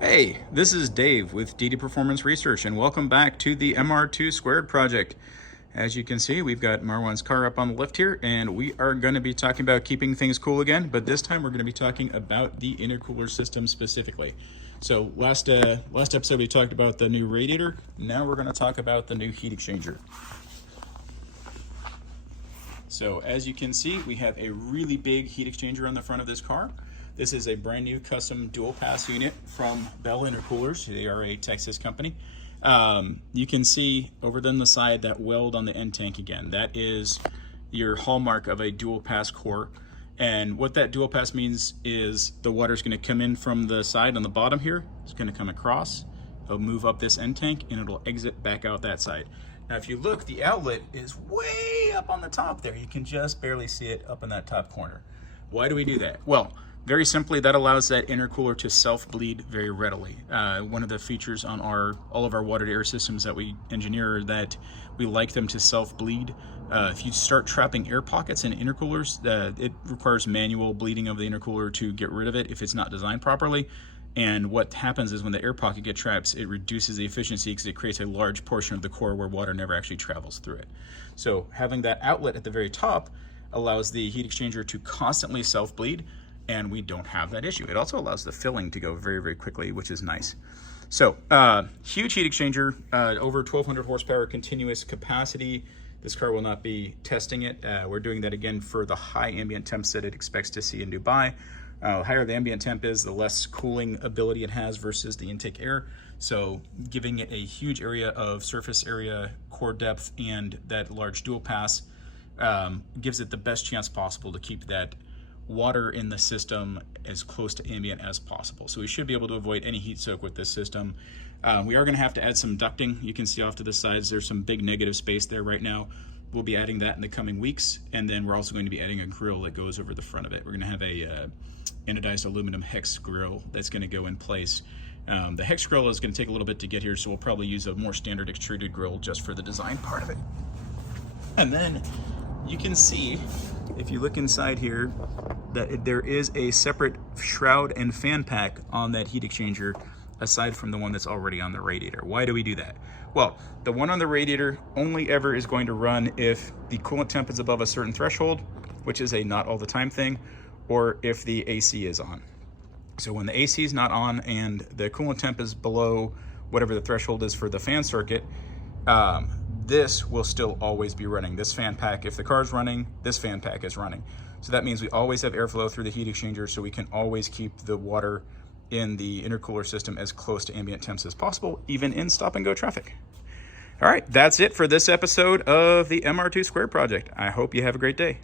Hey, this is Dave with DD Performance Research, and welcome back to the MR2 Squared Project. As you can see, we've got Marwan's car up on the lift here, and we are going to be talking about keeping things cool again, but this time we're going to be talking about the intercooler system specifically. So last episode we talked about the new radiator. Now we're going to talk about the new heat exchanger. So as you can see, we have a really big heat exchanger on the front of this car. This is a brand new custom dual pass unit from Bell Intercoolers. They are a Texas company. You can see over on the side that weld on the end tank again. That is your hallmark of a dual pass core. And what that dual pass means is the water is going to come in from the side on the bottom here. It's going to come across. It'll move up this end tank and it'll exit back out that side. Now if you look, the outlet is way up on the top there. You can just barely see it up in that top corner. Why do we do that? Well, very simply, that allows that intercooler to self-bleed very readily. One of the features on all of our water-to-air systems that we engineer are that we like them to self-bleed. If you start trapping air pockets in intercoolers, it requires manual bleeding of the intercooler to get rid of it if it's not designed properly. And what happens is when the air pocket gets trapped, it reduces the efficiency because it creates a large portion of the core where water never actually travels through it. So having that outlet at the very top allows the heat exchanger to constantly self-bleed, and we don't have that issue. It also allows the filling to go very, very quickly, which is nice. So huge heat exchanger, over 1,200 horsepower continuous capacity. This car will not be testing it. We're doing that again for the high ambient temps that it expects to see in Dubai. The higher the ambient temp is, the less cooling ability it has versus the intake air. So giving it a huge area of surface area, core depth, and that large dual pass gives it the best chance possible to keep that water in the system as close to ambient as possible. So we should be able to avoid any heat soak with this system. We are going to have to add some ducting. You can see off to the sides there's some big negative space there right now. We'll be adding that in the coming weeks, and then we're also going to be adding a grill that goes over the front of it. We're going to have a anodized aluminum hex grill that's going to go in place. The hex grill is going to take a little bit to get here, so we'll probably use a more standard extruded grill just for the design part of it. And then you can see, if you look inside here, that there is a separate shroud and fan pack on that heat exchanger aside from the one that's already on the radiator. Why do we do that? Well, the one on the radiator only ever is going to run if the coolant temp is above a certain threshold, which is a not all the time thing, or if the AC is on. So when the AC is not on and the coolant temp is below whatever the threshold is for the fan circuit, this will still always be running. This fan pack, if the car's running, this fan pack is running. So that means we always have airflow through the heat exchanger, so we can always keep the water in the intercooler system as close to ambient temps as possible, even in stop and go traffic. All right, that's it for this episode of the MR2 Squared Project. I hope you have a great day.